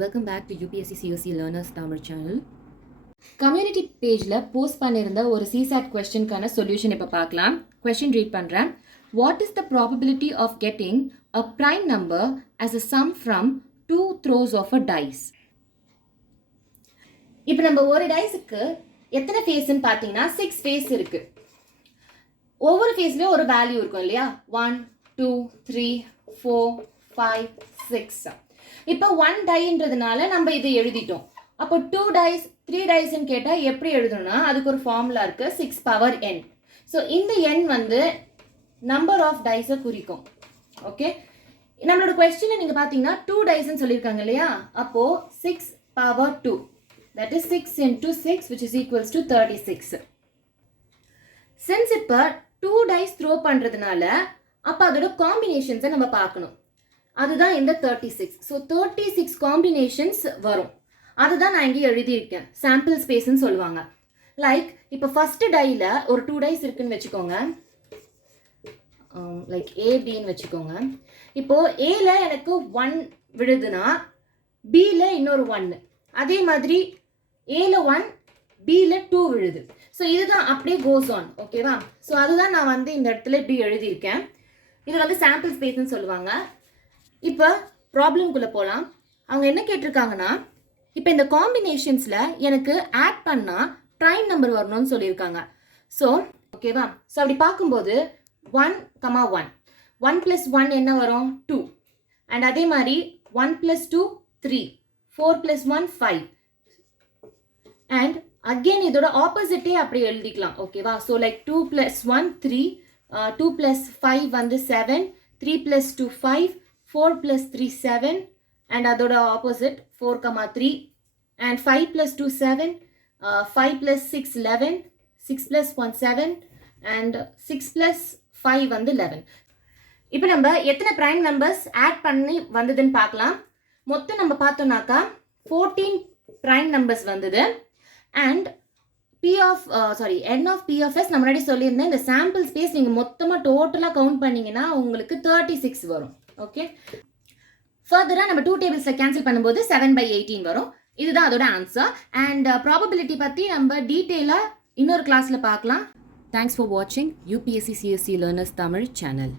Welcome back to UPSC COC Learners Tamil channel. Community பேஜில் post பண்ணியிருந்த ஒரு CSAT கொஸ்டினுக்கான சொல்யூஷன் இப்போ பார்க்கலாம். கொஸ்டின் ரீட் பண்ணுறேன். What is the probability of getting a prime number as a sum from 2 throws of a dice? இப்போ நம்ம ஒரு டைஸுக்கு எத்தனை ஃபேஸ்ன்னு பார்த்தீங்கன்னா 6 ஃபேஸ் இருக்குது. ஒவ்வொரு ஃபேஸ்லேயும் ஒரு வேல்யூ இருக்கும் இல்லையா? 1 2 3 4 5 6. இப்போ 1 டைன்றதுனால நம்ம இதை எழுதிட்டோம். அப்போ 2 டைஸ் 3 டைஸ்ன்னு கேட்டால் எப்படி எழுதணும்னா அதுக்கு ஒரு ஃபார்முலா இருக்கு, 6 பவர் n. ஸோ இந்த n வந்து நம்பர் ஆஃப் டைஸை குறிக்கும். ஓகே, நம்மளோட கொஸ்டினை நீங்கள் பார்த்தீங்கன்னா 2 டைஸ்ன்னு சொல்லியிருக்காங்க இல்லையா? அப்போ 6 power 2, that is 6 into 6 which is equals to 36. Since இப்போ 2 டைஸ் த்ரோ பண்ணுறதுனால அப்போ அதோட காம்பினேஷன்ஸை நம்ம பார்க்கணும். அதுதான் இந்த 36. ஸோ 36 காம்பினேஷன்ஸ் வரும். அதுதான் நான் இங்கே எழுதியிருக்கேன், சாம்பிள் ஸ்பேஸ்ன்னு சொல்லுவாங்க. லைக் இப்போ ஃபர்ஸ்ட் டையில் ஒரு 2 டைஸ் இருக்குன்னு வச்சுக்கோங்க, லைக் ஏபின்னு வச்சுக்கோங்க. இப்போது ஏல எனக்கு 1 விழுதுன்னா பியில் இன்னொரு 1, அதே மாதிரி ஏல 1 பியில் 2 விழுது. ஸோ இதுதான் அப்படியே கோஸ் ஆன். ஓகேவா? ஸோ அதுதான் நான் வந்து இந்த இடத்துல இப்படி எழுதியிருக்கேன். இது வந்து சாம்பிள் ஸ்பேஸ்ன்னு சொல்லுவாங்க. இப்போ ப்ராப்ளம்குள்ளே போகலாம். அவங்க என்ன கேட்டிருக்காங்கன்னா, இப்போ இந்த காம்பினேஷன்ஸில் எனக்கு ஆட் பண்ணால் ப்ரைம் நம்பர் வரணும்னு சொல்லியிருக்காங்க. ஸோ ஓகேவா? ஸோ அப்படி பார்க்கும்போது 1, 1 1 + 1 என்ன வரும்? 2. அண்ட் அதே மாதிரி 1 + 2 3, 4 + 1 5. அண்ட் அகெயின் இதோட ஆப்போசிட்டே அப்படி எழுதிக்கலாம். ஓகேவா? ஸோ லைக் 2 + 1 3, 2 + 5 வந்து 7, 3 + 2 5, 4 + 3 7, and அதோட ஆப்போசிட் 4, 3, and 5 + 2 7, 5 + 6 11, 6 + 1 7, and 6 + 5 வந்து 11. இப்போ நம்ம எத்தனை ப்ரைம் நம்பர்ஸ் ஆட் பண்ணி வந்ததுன்னு பார்க்கலாம். மொத்தம் நம்ம பார்த்தோம்னாக்கா 14 ப்ரைம் நம்பர்ஸ் வந்தது. And n of p of s நான் முன்னாடி சொல்லியிருந்தேன், இந்த சாம்பிள் ஸ்பேஸ் நீங்கள் மொத்தமாக டோட்டலாக கவுண்ட் பண்ணிங்கன்னா உங்களுக்கு 36 வரும். ஓகே, ஃபர்தராக நம்ம 2 டேபிள்ஸில் கேன்சல் பண்ணும்போது 7/18 வரும். இதுதான் அதோட ஆன்சர். அண்ட் ப்ராபபிலிட்டி பற்றி நம்ம டீட்டெயிலாக இன்னொரு கிளாஸில் பார்க்கலாம். Thanks for watching UPSC COC Learners Tamil channel.